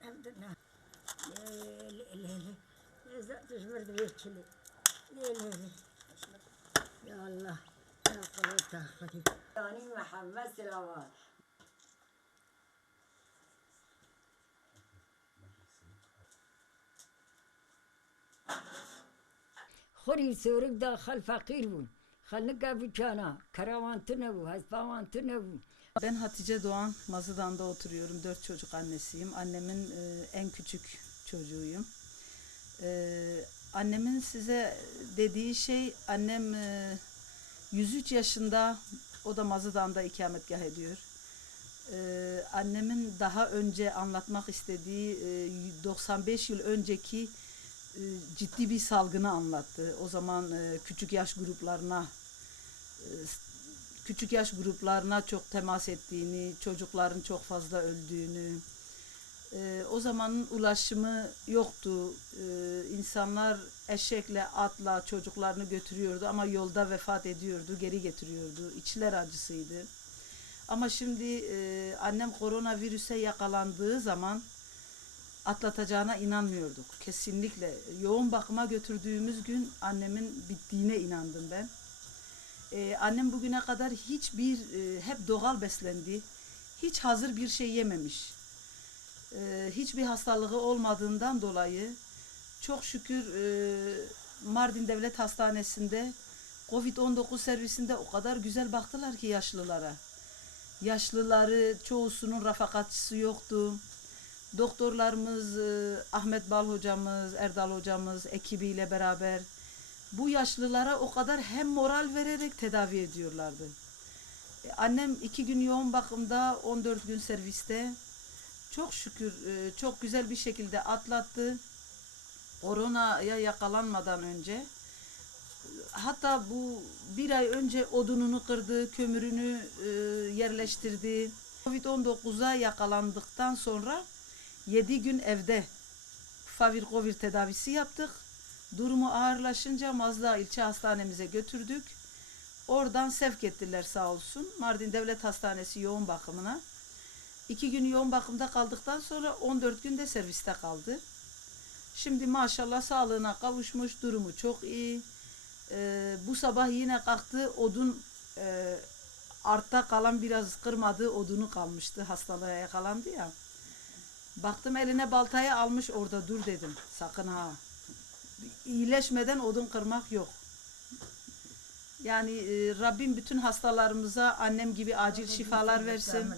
الحمد لله يا الله يا قوة أخي يعني محمد سلوات خري سورك داخل فقير بون. Halika Bükana, Karavantınevu, Hespavantınevu. Ben Hatice Doğan, Mazıdan'da oturuyorum. Dört çocuk annesiyim. Annemin e, en küçük çocuğuyum. E, annemin size dediği şey, annem e, 103 yaşında, o da Mazıdan'da ikametgah ediyor. E, annemin daha önce anlatmak istediği e, 95 yıl önceki ciddi bir salgını anlattı. O zaman e, küçük yaş gruplarına e, küçük yaş gruplarına çok temas ettiğini, çocukların çok fazla öldüğünü, e, o zamanın ulaşımı yoktu. E, insanlar eşekle, atla çocuklarını götürüyordu ama yolda vefat ediyordu, geri getiriyordu. İçler acısıydı. Ama şimdi e, annem koronavirüse yakalandığı zaman atlatacağına inanmıyorduk. Kesinlikle. Yoğun bakıma götürdüğümüz gün annemin bittiğine inandım ben. Ee, annem bugüne kadar hiçbir e, hep doğal beslendi. Hiç hazır bir şey yememiş. Ee, hiçbir hastalığı olmadığından dolayı çok şükür e, Mardin Devlet Hastanesi'nde Covid-19 servisinde o kadar güzel baktılar ki yaşlılara. Yaşlıları çoğusunun rafakatçısı yoktu. Doktorlarımız e, Ahmet Bal hocamız, Erdal hocamız ekibiyle beraber bu yaşlılara o kadar hem moral vererek tedavi ediyorlardı. E, Annem iki gün yoğun bakımda, 14 gün serviste. Çok şükür e, çok güzel bir şekilde atlattı. Koronaya yakalanmadan önce. Hatta bu bir ay önce odununu kırdı, kömürünü yerleştirdi. Covid-19'a yakalandıktan sonra 7 gün evde favir covid tedavisi yaptık. Durumu ağırlaşınca Mazda ilçe hastanemize götürdük. Oradan sevk ettiler sağ olsun. Mardin Devlet Hastanesi yoğun bakımına. İki gün yoğun bakımda kaldıktan sonra 14 günde serviste kaldı. Şimdi maşallah sağlığına kavuşmuş, durumu çok iyi. Ee, bu sabah yine kalktı, odun e, artta kalan biraz kırmadığı odunu kalmıştı. Hastalığa yakalandı ya. Baktım eline baltayı almış orada dur dedim. Sakın ha iyileşmeden odun kırmak yok. Yani e, Rabbim bütün hastalarımıza annem gibi acil şifalar versin.